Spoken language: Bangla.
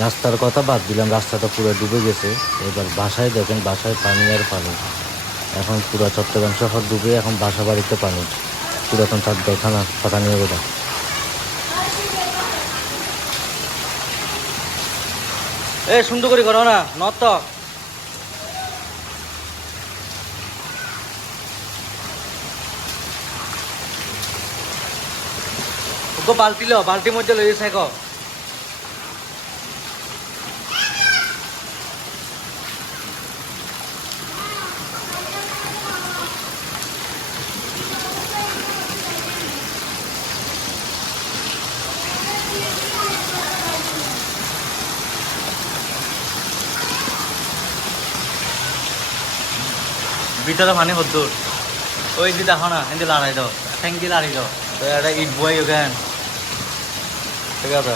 রাস্তার কথা বাদ দিলাম, রাস্তাটা পুরো ডুবে গেছে। এবার বাসায় দেখেন, বাসায় পানি আর পানি। এখন পুরো চট্টগ্রাম শহর ডুবে, এখন বাসা বাড়িতে পানি। পুরাতন চারখানা কথা নিয়ে কথা। এ সুন্দর করে করো না, নত বালতি লো, বালতির মধ্যে লই যাই ক। ভিতরে পানি হদ্দুর ওই দি দেখো না, এনে লড়াই দাও, ঠ্যাং দিয়ে লড়াই দাও। তো একটা ইট বয় ওখান, ঠিক আছে।